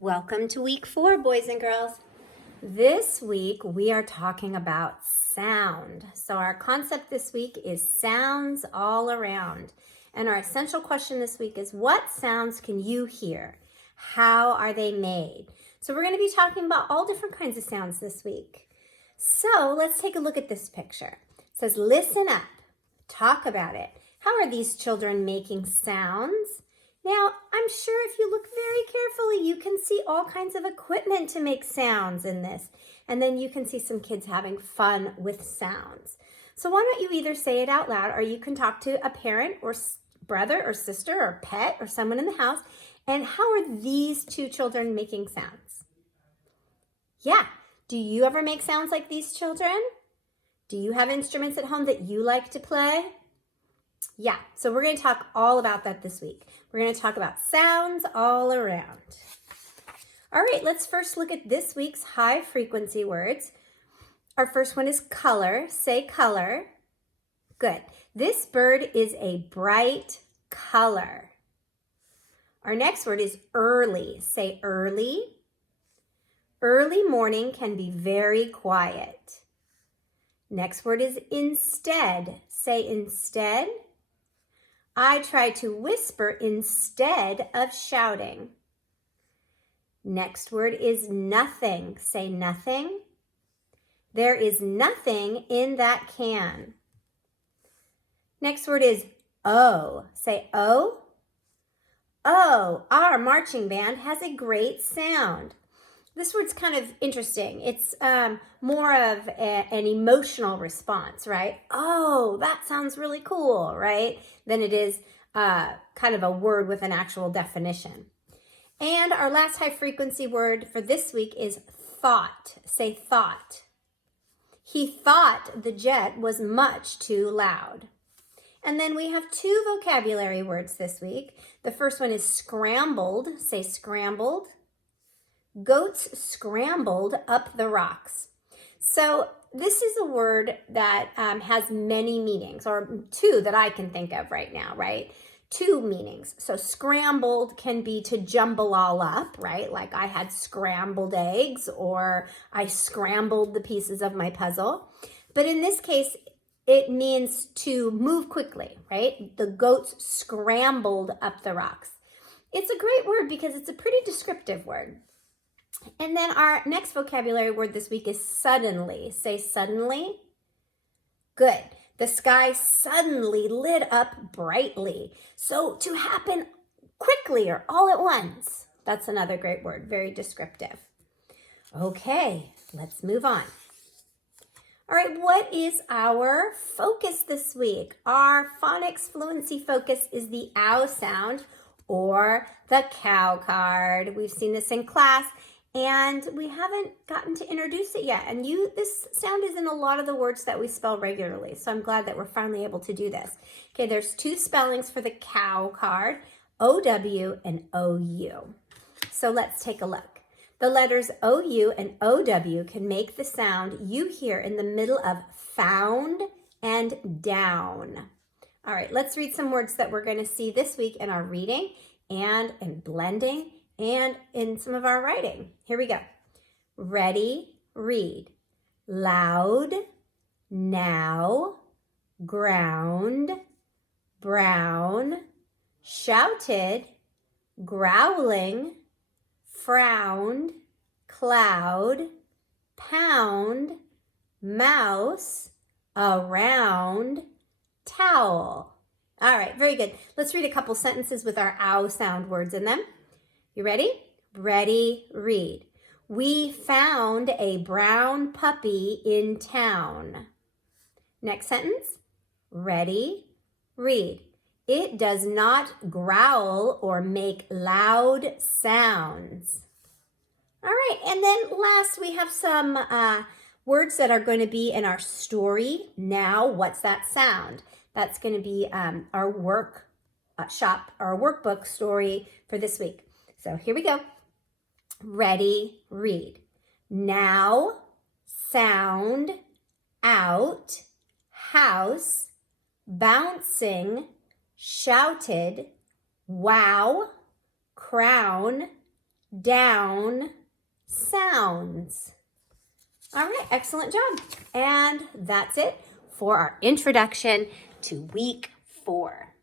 Welcome to week 4, boys and girls. This week we are talking about sound. So our concept this week is sounds all around. And our essential question this week is, what sounds can you hear? How are they made? So we're going to be talking about all different kinds of sounds this week. So let's take a look at this picture. It says, listen up, talk about it. How are these children making sounds? Now, I'm sure if you look very carefully, you can see all kinds of equipment to make sounds in this. And then you can see some kids having fun with sounds. So why don't you either say it out loud, or you can talk to a parent or brother or sister or pet or someone in the house. And how are these two children making sounds? Yeah. Do you ever make sounds like these children? Do you have instruments at home that you like to play? Yeah, so we're going to talk all about that this week. We're going to talk about sounds all around. All right, let's first look at this week's high frequency words. Our first one is color. Say color. Good. This bird is a bright color. Our next word is early. Say early. Early morning can be very quiet. Next word is instead. Say instead. I try to whisper instead of shouting. Next word is nothing. Say nothing. There is nothing in that can. Next word is oh. Say oh. Oh, our marching band has a great sound. This word's kind of interesting. It's more of an emotional response, right? Oh, that sounds really cool, right? Than it is kind of a word with an actual definition. And our last high frequency word for this week is thought. Say thought. He thought the jet was much too loud. And then we have 2 vocabulary words this week. The first one is scrambled. Say scrambled. Goats scrambled up the rocks. So this is a word that has many meanings, or 2 that I can think of right now, right? 2 meanings. So scrambled can be to jumble all up, right? Like I had scrambled eggs, or I scrambled the pieces of my puzzle. But in this case, it means to move quickly, right? The goats scrambled up the rocks. It's a great word because it's a pretty descriptive word. And then our next vocabulary word this week is suddenly. Say suddenly. Good. The sky suddenly lit up brightly. So to happen quickly or all at once. That's another great word. Very descriptive. Okay, let's move on. All right, what is our focus this week? Our phonics fluency focus is the ow sound or the cow card. We've seen this in class. And we haven't gotten to introduce it yet. And this sound is in a lot of the words that we spell regularly. So I'm glad that we're finally able to do this. Okay, there's 2 spellings for the cow card, O-W and O-U. So let's take a look. The letters O-U and O-W can make the sound you hear in the middle of found and down. All right, let's read some words that we're going to see this week in our reading and in blending and in some of our writing. Here we go. Ready, read. Loud, now, ground, brown, shouted, growling, frowned, cloud, pound, mouse, around, towel. All right, very good. Let's read a couple sentences with our ow sound words in them. You ready? Ready, read. We found a brown puppy in town. Next sentence. Ready, read. It does not growl or make loud sounds. All right, and then last we have some words that are going to be in our story. Now, what's that sound? That's going to be our workbook story for this week. So here we go. Ready, read. Now, sound, out, house, bouncing, shouted, wow, crown, down sounds. All right, excellent job. And that's it for our introduction to week 4.